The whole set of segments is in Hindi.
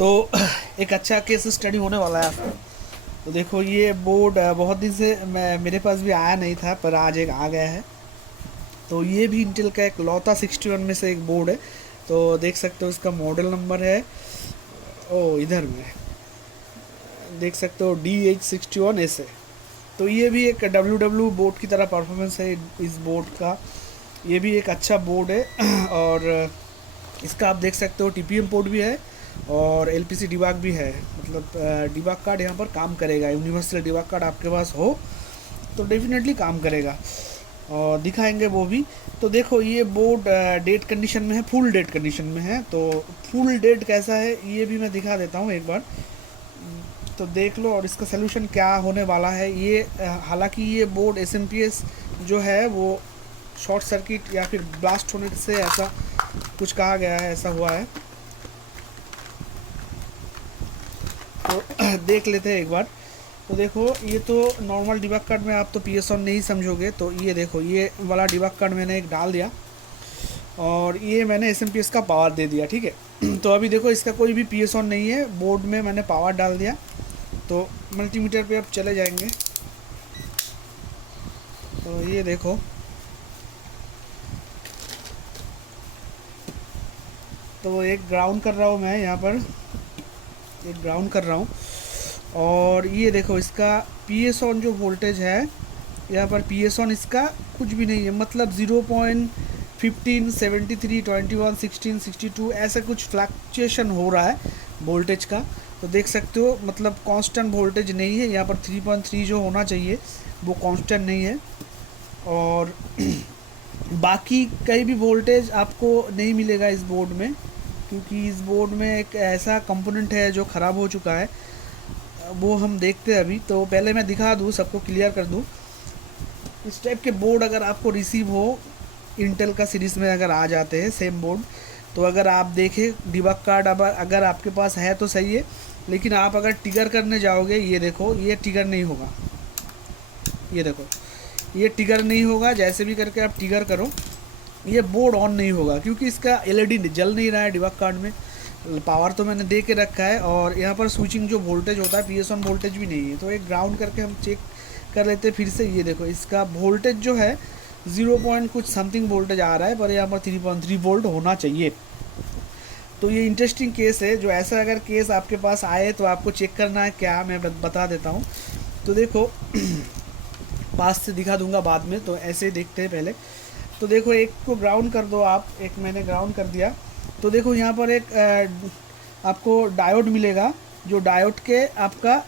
तो एक अच्छा केस स्टडी होने वाला है आपको। तो देखो ये बोर्ड बहुत दिन से मेरे पास भी आया नहीं था, पर आज एक आ गया है। तो ये भी इंटेल का एक लौता 61 में से एक बोर्ड है। तो देख सकते हो इसका मॉडल नंबर है, ओ इधर में देख सकते हो DH61 ऐसे। तो ये भी एक डब्ल्यू बोर्ड की तरह परफॉर्मेंस है इस बोर्ड का। ये भी एक अच्छा बोर्ड है और इसका आप देख सकते हो TPM पोर्ट भी है और LPC डिबाग भी है। मतलब डिबाग कार्ड यहाँ पर काम करेगा। यूनिवर्सल डिबाग कार्ड आपके पास हो तो डेफिनेटली काम करेगा, और दिखाएंगे वो भी। तो देखो ये बोर्ड डेट कंडीशन में है, फुल डेट कंडीशन में है। तो फुल डेट कैसा है ये भी मैं दिखा देता हूँ एक बार, तो देख लो। और इसका सोल्यूशन क्या होने वाला है ये, हालांकि ये बोर्ड SMPS जो है वो शॉर्ट सर्किट या फिर ब्लास्ट होने से ऐसा कुछ कहा गया है, ऐसा हुआ है। तो देख लेते हैं एक बार। तो देखो ये तो नॉर्मल डिबग कार्ड में आप तो PS ऑन नहीं समझोगे। तो ये देखो ये वाला डिबग कार्ड मैंने एक डाल दिया और ये मैंने SMPS का पावर दे दिया, ठीक है। तो अभी देखो इसका कोई भी PS ऑन नहीं है, बोर्ड में मैंने पावर डाल दिया। तो मल्टीमीटर पे अब चले जाएंगे। तो ये देखो, तो एक ग्राउंड कर रहा हूँ मैं यहाँ पर, एक ग्राउंड कर रहा हूँ। और ये देखो इसका PS ऑन जो वोल्टेज है यहाँ पर, PS ऑन इसका कुछ भी नहीं है। मतलब 0.15 73 21 16 62 ऐसा कुछ फ्लक्चुएशन हो रहा है वोल्टेज का। तो देख सकते हो मतलब कांस्टेंट वोल्टेज नहीं है यहाँ पर। 3.3 जो होना चाहिए वो कांस्टेंट नहीं है। और बाकी कहीं भी वोल्टेज आपको नहीं मिलेगा इस बोर्ड में, क्योंकि इस बोर्ड में एक ऐसा कंपोनेंट है जो ख़राब हो चुका है। वो हम देखते हैं अभी। तो पहले मैं दिखा दूँ, सबको क्लियर कर दूँ। इस टाइप के बोर्ड अगर आपको रिसीव हो इंटेल का सीरीज़ में, अगर आ जाते हैं सेम बोर्ड, तो अगर आप देखें डिबग कार्ड अब अगर आपके पास है तो सही है। लेकिन आप अगर टिगर करने जाओगे, ये देखो ये टिगर नहीं होगा। ये देखो ये टिगर नहीं होगा, जैसे भी करके आप टिगर करो ये बोर्ड ऑन नहीं होगा, क्योंकि इसका LED जल नहीं रहा है डिबग कार्ड में। पावर तो मैंने दे के रखा है, और यहाँ पर स्विचिंग जो वोल्टेज होता है PS ऑन वोल्टेज भी नहीं है। तो एक ग्राउंड करके हम चेक कर लेते हैं फिर से। ये देखो इसका वोल्टेज जो है 0 पॉइंट कुछ समथिंग वोल्टेज आ रहा है, पर यहाँ पर 3.3 वोल्ट होना चाहिए। तो ये इंटरेस्टिंग केस है। जो ऐसा अगर केस आपके पास आए तो आपको चेक करना है क्या, मैं बता देता हूँ। तो देखो पास से दिखा दूंगा बाद में, तो ऐसे ही देखते हैं पहले। तो देखो एक को ग्राउंड कर दो आप, एक मैंने ग्राउंड कर दिया। तो देखो यहाँ पर एक आपको डायोड मिलेगा, जो डायोड के आपका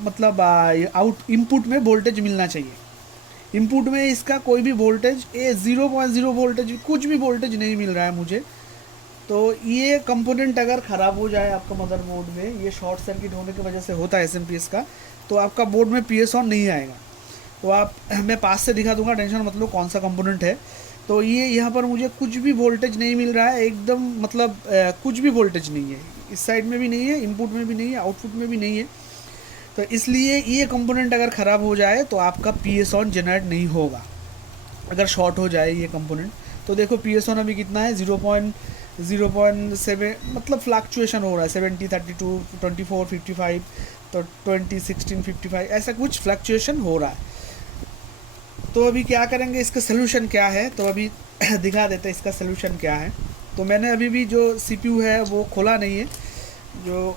मतलब आउट इनपुट में वोल्टेज मिलना चाहिए। इनपुट में इसका कोई भी वोल्टेज 0.0 वोल्टेज, कुछ भी वोल्टेज नहीं मिल रहा है मुझे। तो ये कंपोनेंट अगर ख़राब हो जाए आपका मदरबोर्ड में, ये शॉर्ट सर्किट होने की वजह से होता है SMPS का, तो आपका बोर्ड में PS ऑन नहीं आएगा। तो आप मैं पास से दिखा दूंगा, टेंशन मत लो कौन सा कंपोनेंट है। तो ये यहाँ पर मुझे कुछ भी वोल्टेज नहीं मिल रहा है एकदम, मतलब कुछ भी वोल्टेज नहीं है। इस साइड में भी नहीं है, इनपुट में भी नहीं है, आउटपुट में भी नहीं है। तो इसलिए ये कंपोनेंट अगर ख़राब हो जाए तो आपका PS ऑन जनरेट नहीं होगा, अगर शॉर्ट हो जाए ये कंपोनेंट। तो देखो PS ऑन अभी कितना है, 0.7, मतलब फ्लक्चुएशन हो रहा है 70 32 24 55, तो 20 16 55 ऐसा कुछ फ्लक्चुएशन हो रहा है। तो अभी क्या करेंगे, इसका सोल्यूशन क्या है, तो अभी दिखा देते हैं इसका सोल्यूशन क्या है। तो मैंने अभी भी जो CPU है वो खोला नहीं है, जो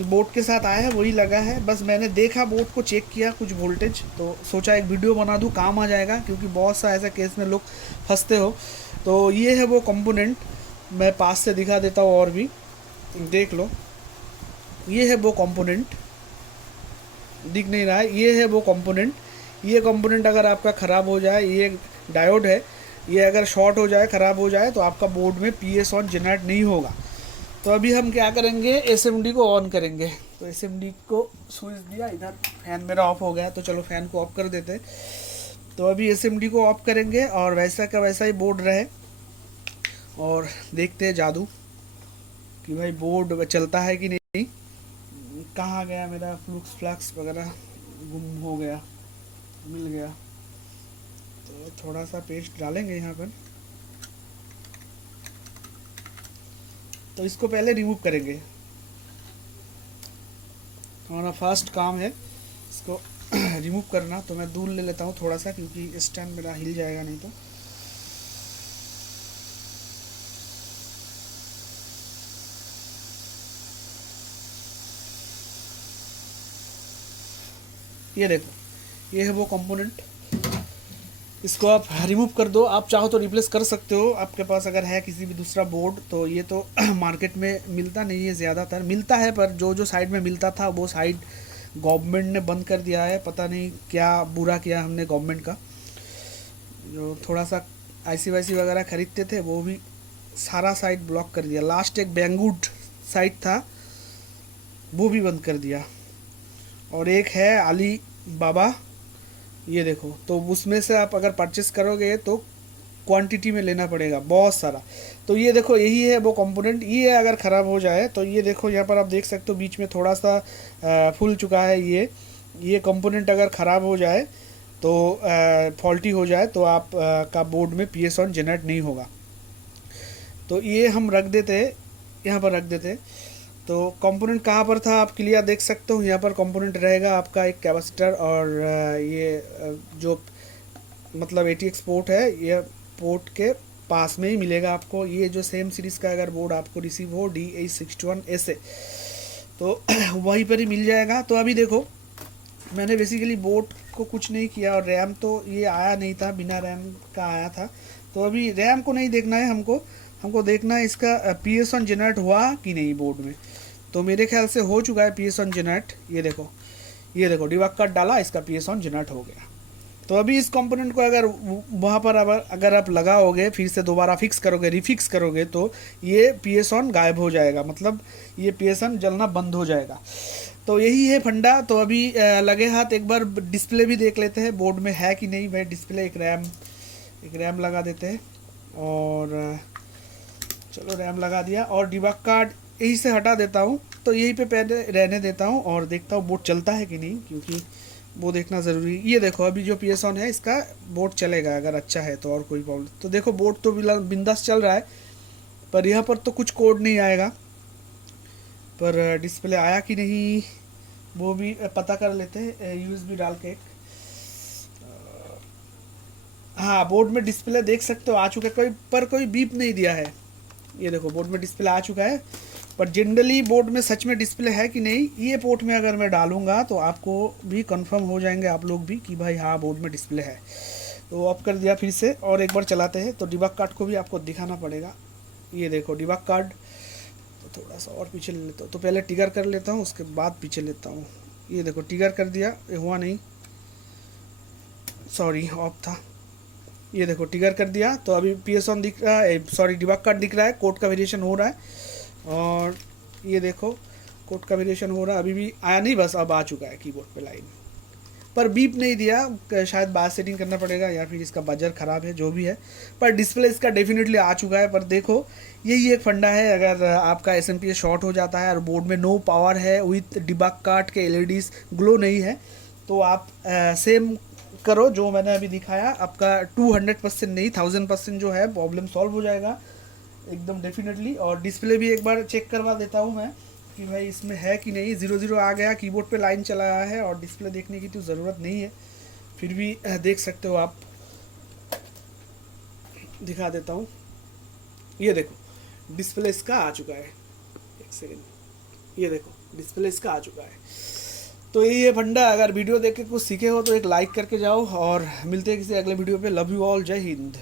बोर्ड के साथ आया है वही लगा है। बस मैंने देखा, बोर्ड को चेक किया कुछ वोल्टेज, तो सोचा एक वीडियो बना दूँ, काम आ जाएगा, क्योंकि बहुत सा ऐसा केस में लोग फंसते हो। तो ये है वो कंपोनेंट, मैं पास से दिखा देता हूँ और भी देख लो। ये है वो कंपोनेंट, दिख नहीं रहा है, ये है वो कंपोनेंट। ये कंपोनेंट अगर आपका ख़राब हो जाए, ये डायोड है, ये अगर शॉर्ट हो जाए, ख़राब हो जाए, तो आपका बोर्ड में PS ऑन जनरेट नहीं होगा। तो अभी हम क्या करेंगे, SMD को ऑन करेंगे। तो SMD को स्विच दिया, इधर फैन मेरा ऑफ हो गया, तो चलो फैन को ऑफ कर देते। तो अभी SMD को ऑफ करेंगे और वैसा का वैसा ही बोर्ड रहे, और देखते हैं जादू कि भाई बोर्ड चलता है कि नहीं। कहाँ गया मेरा फ्लूक्स फ्लक्स वगैरह, गुम हो गया, मिल गया। तो थोड़ा सा पेस्ट डालेंगे यहाँ पर। तो इसको पहले रिमूव करेंगे। हमारा फर्स्ट काम है इसको रिमूव करना। तो मैं दूर ले लेता हूँ थोड़ा सा, क्योंकि स्टैंड मेरा हिल जाएगा नहीं तो। ये देखो, ये है वो कंपोनेंट, इसको आप रिमूव कर दो। आप चाहो तो रिप्लेस कर सकते हो, आपके पास अगर है किसी भी दूसरा बोर्ड तो। ये तो मार्केट में मिलता नहीं है, ज़्यादातर मिलता है पर जो जो साइड में मिलता था वो साइड गवर्नमेंट ने बंद कर दिया है। पता नहीं क्या बुरा किया हमने गवर्नमेंट का। जो थोड़ा सा आईसी वाईसी वगैरह खरीदते थे वो भी सारा साइट ब्लॉक कर दिया। लास्ट एक बैंगुड साइट था वो भी बंद कर दिया। और एक है अली बाबा, ये देखो। तो उसमें से आप अगर परचेस करोगे तो क्वांटिटी में लेना पड़ेगा बहुत सारा। तो ये देखो, यही है वो कंपोनेंट। ये अगर ख़राब हो जाए तो ये देखो, यहाँ पर आप देख सकते हो बीच में थोड़ा सा फूल चुका है। ये कंपोनेंट अगर ख़राब हो जाए तो फॉल्टी हो जाए तो आप का बोर्ड में PSON जनरेट नहीं होगा। तो ये हम रख देते, यहाँ पर रख देते। तो कंपोनेंट कहाँ पर था आप क्लियर देख सकते हो। यहाँ पर कंपोनेंट रहेगा आपका एक कैपेसिटर, और जो मतलब ATX पोर्ट है, ये पोर्ट के पास में ही मिलेगा आपको। ये जो सेम सीरीज़ का अगर बोर्ड आपको रिसीव हो D861SA तो वहीं पर ही मिल जाएगा। तो अभी देखो, मैंने बेसिकली बोर्ड को कुछ नहीं किया, और रैम तो ये आया नहीं था, बिना रैम का आया था। तो अभी रैम को नहीं देखना है हमको देखना है इसका PSON जनरेट हुआ कि नहीं बोर्ड में। तो मेरे ख्याल से हो चुका है PSON जनरेट। ये देखो डिबग कट डाला, इसका PSON जनरेट हो गया। तो अभी इस कंपोनेंट को अगर वहाँ पर अगर आप लगाओगे, फिर से दोबारा फिक्स करोगे, रिफिक्स करोगे, तो ये PSON गायब हो जाएगा, मतलब ये PSON जलना बंद हो जाएगा। तो यही है फंडा। तो अभी लगे हाथ एक बार डिस्प्ले भी देख लेते हैं बोर्ड में है कि नहीं भाई डिस्प्ले। एक रैम लगा देते हैं, और चलो रैम लगा दिया, और डिबग कार्ड यहीं से हटा देता हूँ। तो यहीं पे पहले रहने देता हूँ और देखता हूँ बोर्ड चलता है कि नहीं, क्योंकि वो देखना ज़रूरी। ये देखो, अभी जो PSON है इसका बोर्ड चलेगा अगर अच्छा है तो, और कोई प्रॉब्लम। तो देखो बोर्ड तो बिंदास चल रहा है, पर यहाँ पर तो कुछ कोड नहीं आएगा। पर डिस्प्ले आया कि नहीं वो भी पता कर लेते हैं USB डाल के। हाँ, बोर्ड में डिस्प्ले देख सकते हो आ चुका है, कोई बीप नहीं दिया है। ये देखो बोर्ड में डिस्प्ले आ चुका है, पर जनरली बोर्ड में सच में डिस्प्ले है कि नहीं, ये पोर्ट में अगर मैं डालूंगा तो आपको भी कंफर्म हो जाएंगे आप लोग भी कि भाई हाँ बोर्ड में डिस्प्ले है। तो ऑफ कर दिया फिर से, और एक बार चलाते हैं। तो डिबग कार्ड को भी आपको दिखाना पड़ेगा। ये देखो डिबग कार्ड। तो थोड़ा सा और पीछे ले लेता हूँ, तो पहले ट्रिगर कर लेता हूँ, उसके बाद पीछे लेता हूँ। ये देखो ट्रिगर कर दिया, ये हुआ नहीं, सॉरी ऑफ था। ये देखो ट्रिगर कर दिया, तो अभी PSON दिख रहा है, सॉरी डिबग कार्ड दिख रहा है, कोड का वेरिएशन हो रहा है। और ये देखो कोड का वेरिएशन हो रहा है, अभी भी आया नहीं, बस अब आ चुका है कीबोर्ड पे लाइन, पर बीप नहीं दिया। शायद बाद सेटिंग करना पड़ेगा, या फिर इसका बजर ख़राब है, जो भी है। पर डिस्प्ले इसका डेफिनेटली आ चुका है। पर देखो यही एक फंडा है, अगर आपका SMPS शॉर्ट हो जाता है और बोर्ड में नो पावर है, विथ डिबग कार्ड के LEDs ग्लो नहीं है, तो आप सेम करो जो मैंने अभी दिखाया। आपका 200% नहीं 1000% जो है प्रॉब्लम सॉल्व हो जाएगा एकदम डेफिनेटली। और डिस्प्ले भी एक बार चेक करवा देता हूँ मैं कि भाई इसमें है कि नहीं। 00 आ गया, कीबोर्ड पे लाइन चला आया है, और डिस्प्ले देखने की तो ज़रूरत नहीं है, फिर भी देख सकते हो आप। दिखा देता हूँ, ये देखो डिस्प्ले इसका आ चुका है। एक सेकेंड, ये देखो डिस्प्ले इसका आ चुका है। तो यही है फंडा। अगर वीडियो देख के कुछ सीखे हो तो एक लाइक करके जाओ, और मिलते हैं किसी अगले वीडियो पे। लव यू ऑल, जय हिंद।